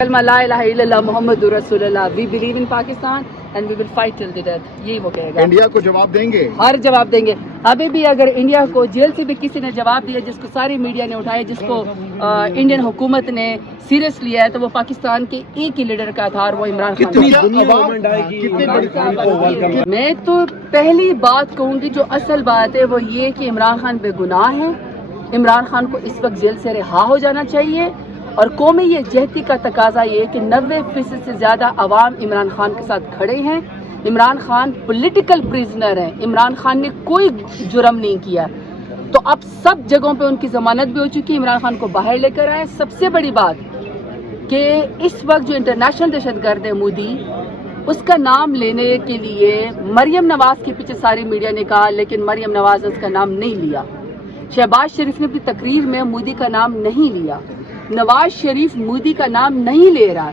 کلمہ لا الہ الا اللہ محمد رسول اللہ, we believe in Pakistan and we will fight till the death. یہی وہ کہے گا. انڈیا کو جواب دیں گے, ہر جواب دیں گے. ابھی بھی اگر انڈیا کو جیل سے بھی کسی نے جواب دیا, جس کو ساری میڈیا نے اٹھایا, جس کو انڈین حکومت نے سیریس لیا ہے, تو وہ پاکستان کے ایک ہی لیڈر کا تھا, اور وہ عمران خان. میں تو پہلی بات کہوں گی, جو اصل بات ہے وہ یہ کہ عمران خان بے گناہ ہے. عمران خان کو اس وقت جیل سے رہا ہو جانا چاہیے, اور قومی یکجہتی کا تقاضا یہ کہ 90% سے زیادہ عوام عمران خان کے ساتھ کھڑے ہیں. عمران خان پولیٹیکل پریزنر ہیں, عمران خان نے کوئی جرم نہیں کیا, تو اب سب جگہوں پہ ان کی ضمانت بھی ہو چکی ہے. عمران خان کو باہر لے کر آئے. سب سے بڑی بات کہ اس وقت جو انٹرنیشنل دہشت گرد ہے مودی, اس کا نام لینے کے لیے مریم نواز کے پیچھے ساری میڈیا نے کہا, لیکن مریم نواز نے اس کا نام نہیں لیا. شہباز شریف نے اپنی تقریر میں مودی کا نام نہیں لیا. نواز شریف مودی کا نام نہیں لے رہا.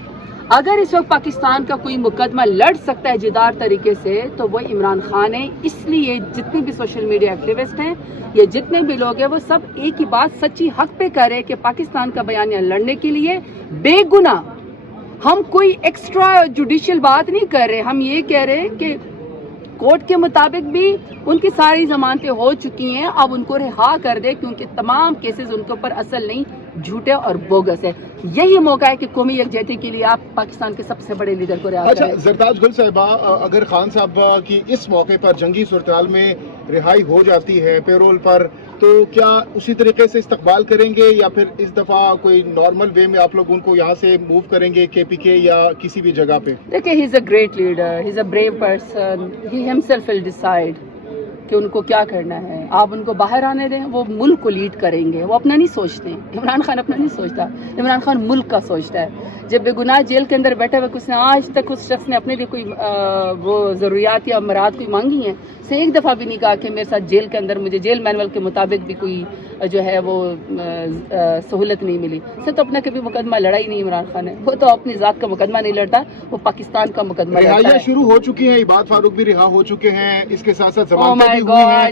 اگر اس وقت پاکستان کا کوئی مقدمہ لڑ سکتا ہے جدار طریقے سے, تو وہ عمران خان ہے. اس لیے جتنے بھی سوشل میڈیا ایکٹیوسٹ ہیں یا جتنے بھی لوگ ہیں, وہ سب ایک ہی بات سچی حق پہ کر رہے کہ پاکستان کا بیانیہ لڑنے کے لیے بے گناہ. ہم کوئی ایکسٹرا جوڈیشل بات نہیں کر رہے. ہم یہ کہہ رہے ہیں کہ کورٹ کے مطابق بھی ان کی ساری ضمانتیں ہو چکی ہیں, اب ان کو رہا کر دے, کیونکہ تمام کیسز ان کے اوپر اصل نہیں, جھوٹے اور بوگس ہے. یہی موقع ہے کہ قومی یکجہتی کے لیے آپ پاکستان کے سب سے بڑے لیڈر کو رہا کریں. اچھا زرتاج گل صاحبہ, اگر خان صاحب کی اس موقع پر جنگی صورتحال میں رہائی ہو جاتی ہے پیرول پر, تو کیا اسی طریقے سے استقبال کریں گے, یا پھر اس دفعہ کوئی نارمل وے میں آپ لوگ ان کو یہاں سے موو کریں گے کے پی کے یا کسی بھی جگہ پہ؟ دیکھیں, he is a great leader, he is a brave person, he himself will decide کہ ان کو کیا کرنا ہے. آپ ان کو باہر آنے دیں, وہ ملک کو لیڈ کریں گے. وہ اپنا نہیں سوچتے. عمران خان اپنا نہیں سوچتا, عمران خان ملک کا سوچتا ہے. جب بے گناہ جیل کے اندر بیٹھے ہوئے, اس نے آج تک اس شخص نے اپنے لیے کوئی وہ ضروریات یا امراض کوئی مانگی ہیں, اسے ایک دفعہ بھی نہیں کہا کہ میرے ساتھ جیل کے اندر مجھے جیل مینول کے مطابق بھی کوئی جو ہے وہ سہولت نہیں ملی. اسے تو اپنا کبھی مقدمہ لڑا ہی نہیں عمران خان نے. وہ تو اپنی ذات کا مقدمہ نہیں لڑتا, وہ پاکستان کا مقدمہ لڑتا ہے. رہائیاں شروع ہو چکی ہیں, عباد فاروق بھی رہا ہو چکے ہیں, اس کے ساتھ ساتھ ضمانتیں بھی ہوئی ہیں.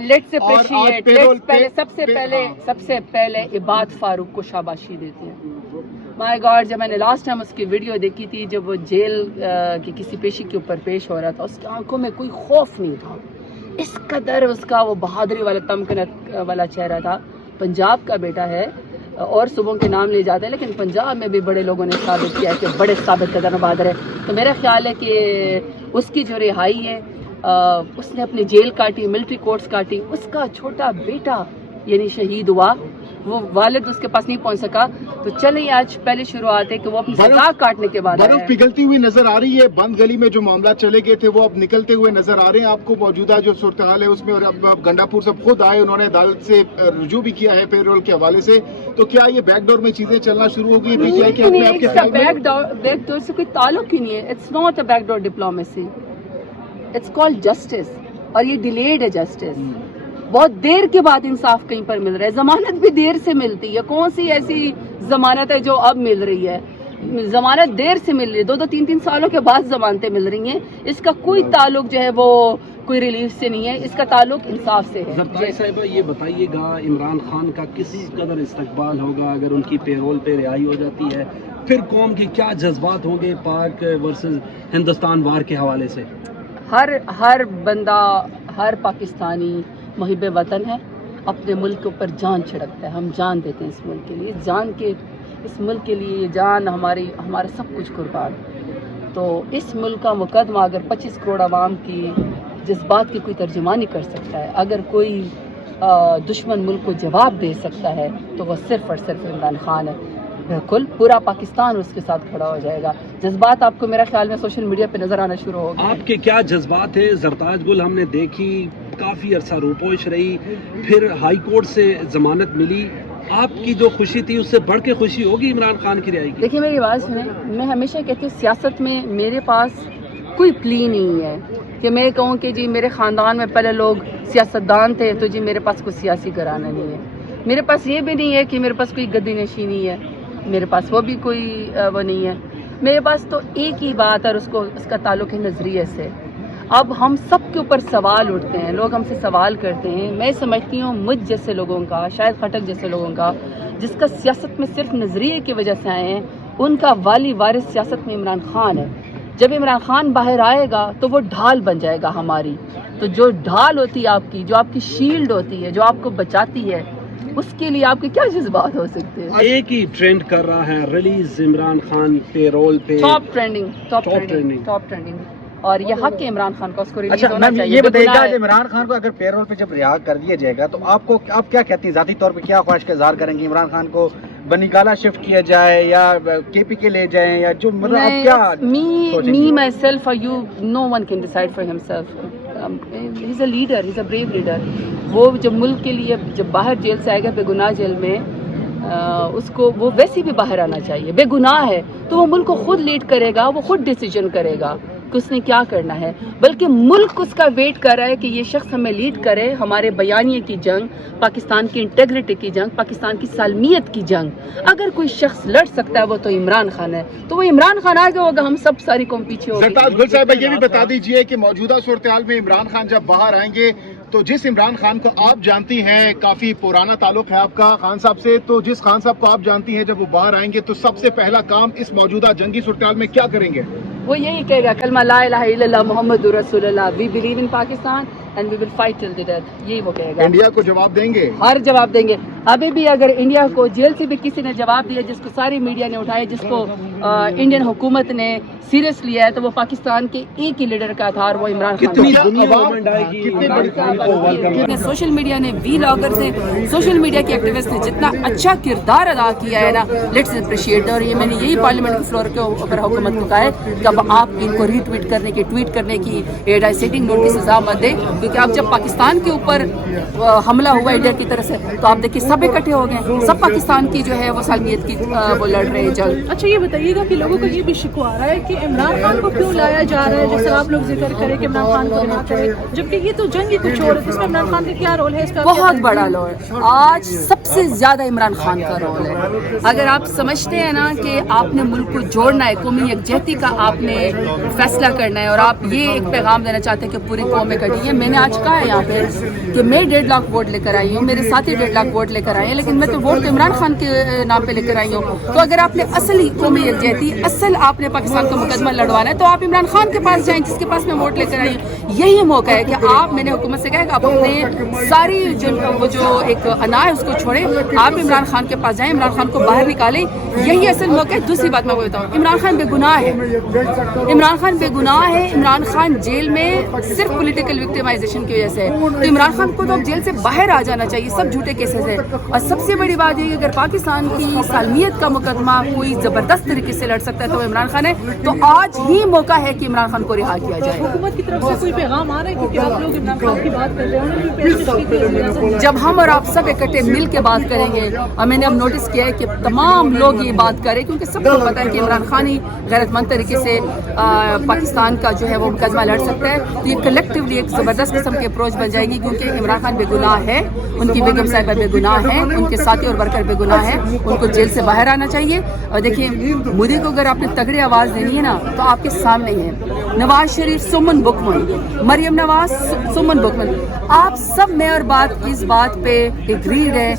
سب سے پہلے عباد فاروق کو شاباشی دیتے ہیں. مائی گاڈ, جب میں نے لاسٹ ٹائم اس کی ویڈیو دیکھی تھی, جب وہ جیل کی کسی پیشی کے اوپر پیش ہو رہا تھا, اس کی آنکھوں میں کوئی خوف نہیں تھا. اس قدر اس کا وہ بہادری والا تمکنت والا چہرہ تھا. پنجاب کا بیٹا ہے اور صوبوں کے نام لے جاتے ہیں, لیکن پنجاب میں بھی بڑے لوگوں نے ثابت کیا ہے کہ بڑے ثابت قدر بہادر ہے. تو میرا خیال ہے کہ اس کی جو رہائی ہے, اس نے اپنی جیل کاٹی, ملٹری کورٹس کاٹی. اس کا چھوٹا بیٹا یعنی شہید ہوا, وہ والد اس کے پاس نہیں پہنچ سکا. تو چلیں آج پہلے شروعات ہے کہ وہ اپنی سزا کاٹنے کے بعد برف پگھلتی ہوئی نظر آ رہی ہے. بند گلی میں جو معاملات چلے گئے تھے وہ اب نکلتے ہوئے نظر آ رہے ہیں آپ کو. موجودہ جو صورتحال ہے اس میں, اور اب گنڈا پور صاحب خود آئے, انہوں نے عدالت سے رجوع بھی کیا ہے پیرول کے حوالے سے. تو کیا یہ بیک ڈور میں چیزیں چلنا شروع ہو گئی ہیں؟ بیک ڈور سے کوئی تعلق ہی نہیں ہے. It's not a back door diplomacy, it's called justice, اور یہ ڈیلیڈ ہے جسٹس. بہت دیر کے بعد انصاف کہیں پر مل رہا ہے. ضمانت بھی دیر سے ملتی ہے. کون سی ایسی ضمانت ہے جو اب مل رہی ہے؟ ضمانت دیر سے مل رہی ہے, 2-3 سالوں کے بعد ضمانتیں مل رہی ہیں. اس کا کوئی تعلق جو ہے وہ کوئی ریلیف سے نہیں ہے, اس کا تعلق انصاف سے ہے. زرتاج صاحبہ, یہ بتائیے گا عمران خان کا کس قدر استقبال ہوگا اگر ان کی پیرول پہ رہائی ہو جاتی ہے؟ پھر قوم کی کیا جذبات ہوں گے پاک ورسز ہندوستان وار کے حوالے سے؟ ہر بندہ, ہر پاکستانی محب وطن ہے, اپنے ملک کے اوپر جان چھڑکتا ہے. ہم جان دیتے ہیں اس ملک کے لیے, جان کے اس ملک کے لیے جان ہمارا سب کچھ قربان. تو اس ملک کا مقدمہ اگر 25 کروڑ عوام کی جذبات کی کوئی ترجمانی کر سکتا ہے, اگر کوئی دشمن ملک کو جواب دے سکتا ہے, تو وہ صرف اور صرف عمران خان ہے. بالکل پورا پاکستان اس کے ساتھ کھڑا ہو جائے گا. جذبات آپ کو میرا خیال میں سوشل میڈیا پہ نظر آنا شروع ہو گئے. آپ کے کیا جذبات ہیں زرتاج گل؟ ہم نے دیکھی کافی عرصہ روپوش رہی, پھر ہائی کورٹ سے ضمانت ملی. آپ کی جو خوشی تھی اس سے بڑھ کے خوشی ہوگی عمران خان کی رہائی کی؟ دیکھیے میری بات سنیں, میں ہمیشہ کہتی ہوں سیاست میں میرے پاس کوئی پلی نہیں ہے کہ میں کہوں کہ جی میرے خاندان میں پہلے لوگ سیاستدان تھے تو جی میرے پاس کوئی سیاسی گھرانہ نہیں ہے. میرے پاس یہ بھی نہیں ہے کہ میرے پاس کوئی گدی نشینی ہے, میرے پاس وہ بھی کوئی وہ نہیں ہے. میرے پاس تو ایک ہی بات ہے, اور اس کا تعلق ہے نظریے سے. اب ہم سب کے اوپر سوال اٹھتے ہیں, لوگ ہم سے سوال کرتے ہیں. میں سمجھتی ہوں مجھ جیسے لوگوں کا, شاید خٹک جیسے لوگوں کا, جس کا سیاست میں صرف نظریے کی وجہ سے آئے ہیں, ان کا والی وارث سیاست میں عمران خان ہے. جب عمران خان باہر آئے گا تو وہ ڈھال بن جائے گا ہماری. تو جو ڈھال ہوتی ہے آپ کی، جو آپ کی شیلڈ ہوتی ہے، جو آپ کو بچاتی ہے، اس کے لیے آپ کے کیا جذبات ہو سکتے ہیں؟ ایک ہی ٹرینڈ کر رہا ہے ریلیز عمران خان پے رول پہ، ٹاپ ٹرینڈنگ اور یہ حق ہے عمران خان کا، اس کو ریلیز اچھا ہونا میم چاہیے. یہ بتائیے بے گناہ گا ہے. عمران خان کو اگر پے رول پہ جب رہا کر دیا جائے گا تو آپ کیا کہتی ہیں ذاتی طور پہ کیا خواہش کا اظہار کریں گے؟ عمران خان کو بنیگالہ شفٹ کیا جائے یا کے پی کے لے جائیں یا جو مطلب آپ کیا me myself or you, no one can decide for himself. He's a leader, he's a brave leader. وہ جب ملک کے لیے جب باہر جیل سے آئے گا، بے گناہ جیل میں، اس کو وہ ویسے بھی باہر آنا چاہیے. بے گناہ ہے تو وہ ملک کو خود لیڈ کرے گا، وہ خود ڈیسیجن کرے گا کہ اس نے کیا کرنا ہے. بلکہ ملک اس کا ویٹ کر رہا ہے کہ یہ شخص ہمیں لیڈ کرے. ہمارے بیانیے کی جنگ، پاکستان کی انٹیگریٹی کی جنگ، پاکستان کی سالمیت کی جنگ، اگر کوئی شخص لڑ سکتا ہے وہ تو عمران خان ہے. تو وہ عمران خان آگے ہوگا، ہم سب ساری قوم پیچھے ہوگی. سرتاج گل صاحبہ یہ بھی بتا دیجئے کہ موجودہ صورتحال میں عمران خان جب باہر آئیں گے تو جس عمران خان کو آپ جانتی ہیں، کافی پرانا تعلق ہے آپ کا خان صاحب سے، تو جس خان صاحب کو آپ جانتی ہیں جب وہ باہر آئیں گے تو سب سے پہلا کام اس موجودہ جنگی صورتحال میں کیا کریں گے؟ وہ یہی کہے گا کلمہ لا الہ الا اللہ محمد رسول اللہ، we believe in Pakistan and we will fight till the death. یہی وہ کہے گا. انڈیا کو جواب دیں گے؟ ہر جواب دیں گے. ابھی بھی اگر انڈیا کو جیل سے بھی کسی نے جواب دیا، جس کو ساری میڈیا نے اٹھایا، جس کو انڈین حکومت نے سیریس لیا ہے، تو وہ پاکستان کے ایک ہی لیڈر کا تھا اور وہ عمران خان. کتنی دنیا مومنٹ آئے گی عمران خان کو ویلکم؟ سوشل میڈیا نے، وی لاگرز نے، سوشل میڈیا کے ایکٹیوسٹ نے جتنا اچھا کردار ادا کیا ہے نا، لیٹس اپریشیٹ. اور یہ میں نے یہی پارلیمنٹ کے فلور کے اوپر حکومت کو کہا ہے کہ اب آپ ان کو ری ٹویٹ کرنے کی، ٹویٹ کرنے کی سیٹنگ نوٹ کی سزا مت دیں. کیونکہ اب جب پاکستان کے اوپر حملہ ہوا انڈیا کی طرف سے تو آپ دیکھیے سب اکٹھے ہو گئے، سب پاکستان کی جو ہے وہ سالمیت کی وہ لڑ رہے ہیں جنگ. اچھا یہ بتائیے گا کہ لوگوں کو یہ بھی شکوہ آ رہا ہے کہ عمران خان کو کیوں لایا جا رہا ہے، جس طرح آپ لوگ ذکر کریں کہ عمران خان کو رہا کرے، جبکہ یہ تو جنگ ہی کچھ اور ہے. اس میں عمران خان کا کیا رول ہے؟ اس کا بہت بڑا رول ہے. آج سب سے زیادہ عمران خان کا رول ہے. اگر آپ سمجھتے ہیں نا کہ آپ نے ملک کو جوڑنا ہے، قومی یکجہتی کا آپ نے فیصلہ کرنا ہے، اور آپ یہ ایک پیغام دینا چاہتے ہیں کہ پوری قوم میں کٹی ہے. میں نے آج کہا ہے یہاں پہ کہ میں 1.5 لاکھ ووٹ لے کر آئی ہوں، میرے ساتھی 1.5 لاکھ ووٹ لے کر آئے ہیں، لیکن میں تو ووٹ عمران خان کے نام پہ لے کر آئی ہوں. تو اگر آپ نے اصل قومی یکجہتی، اصل آپ نے پاکستان کا مقدمہ لڑوانا ہے تو آپ عمران خان کے پاس جائیں جس کے پاس میں ووٹ لے کر آئی ہوں. یہی موقع ہے کہ آپ، میں نے حکومت سے کہا کہ آپ اپنے ساری جو ایک انا ہے اس کو چھوڑیں، آپ عمران خان کے پاس جائیں، عمران خان کو باہر نکالیں. یہی اصل موقع ہے. دوسری بات میں وہ بتاؤں، عمران خان بے گناہ ہے. عمران خان بے گناہ ہے. عمران خان جیل میں صرف پولیٹیکل وکٹمائزیشن کی وجہ سے ہے. تو عمران خان کو تو اب جیل سے باہر آ جانا چاہیے. سب جھوٹے کیسز ہیں. اور سب سے بڑی بات یہ کہ اگر پاکستان کی سالمیت کا مقدمہ کوئی زبردست طریقے سے لڑ سکتا ہے تو وہ عمران خان ہے. تو آج ہی موقع ہے کہ عمران خان کو رہا کیا جائے. حکومت کی طرف سے کوئی پیغام آ رہا ہے کیونکہ آپ لوگ عمران خان کی بات کر رہے ہیں، جب ہم اور آپ سب اکٹھے مل کے بات کریں گے، اور میں نے اب نوٹس کیا ہے کہ تمام لوگ یہ بات کریں کیونکہ سب کو پتا ہے کہ عمران خان ہی غیرت مند طریقے سے پاکستان کا جو ہے وہ مقدمہ لڑ سکتا ہے. تو یہ کلیکٹیولی ایک زبردست قسم کی اپروچ بن جائے گی کیونکہ عمران خان بے گناہ ہے، ان کی بیگم صاحبہ بے گناہ ہے، ان کے ساتھی اور ورکر بے گناہ ہے. ان کو جیل سے باہر آنا چاہیے. اور دیکھیے مودی کو اگر آپ نے تگڑی آواز دینی ہے نا تو آپ کے سامنے ہے نواز شریف سمن بکمن، مریم نواز سمن بکمن. آپ سب میں اور اس بات پہ اگریڈ ہے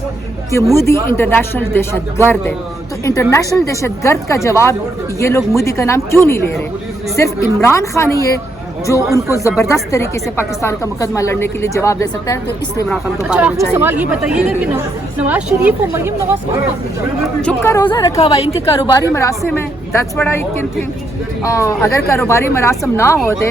کہ مودی انٹرنیشنل دہشت گرد ہے. تو انٹرنیشنل دہشت گرد کا جواب یہ لوگ مودی کا نام کیوں نہیں لے رہے؟ صرف عمران خان ہی ہے جو ان کو زبردست طریقے سے پاکستان کا مقدمہ لڑنے کے لیے جواب دے سکتا ہے. تو اس لیے عمران خان کو اچھا آپ کو سوال یہ بتائیے گا کہ نواز شریف اور مریم نواز چپ کا روزہ رکھا ہوا ان کے کاروباری مراسم ہے. That's what I can think. اگر کاروباری مراسم نہ ہوتے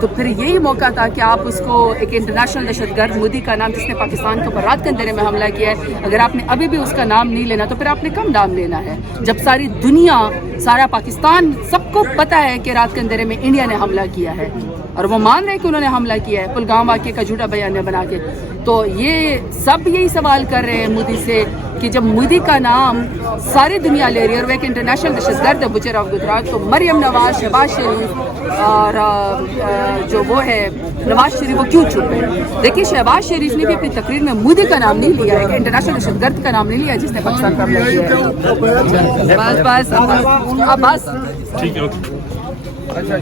تو پھر یہی موقع تھا کہ آپ اس کو ایک انٹرنیشنل دہشت گرد مودی کا نام جس نے پاکستان کے اوپر رات کے اندھیرے میں حملہ کیا ہے، اگر آپ نے ابھی بھی اس کا نام نہیں لینا تو پھر آپ نے کم نام لینا ہے. جب ساری دنیا، سارا پاکستان سب کو پتہ ہے کہ رات کے اندھیرے میں انڈیا نے حملہ کیا ہے اور وہ مان رہے کہ انہوں نے حملہ کیا ہے پلگام واقعے کا جھوٹا بیانیہ بنا کے. تو یہ سب یہی سوال کر رہے ہیں مودی سے کہ جب مودی کا نام ساری دنیا لے رہی ہے اور وہ ایک انٹرنیشنل دہشت گرد ہے بچر آف گجرات، تو مریم نواز، شہباز شریف اور جو وہ ہے نواز شریف وہ کیوں چپ ہے؟ دیکھیے شہباز شریف نے بھی اپنی تقریر میں مودی کا نام نہیں لیا ہے، کہ انٹرنیشنل دہشت گرد کا نام نہیں لیا جس نے پاکستان کا حملہ کیا ہے. بس ٹھیک ہے. اچھا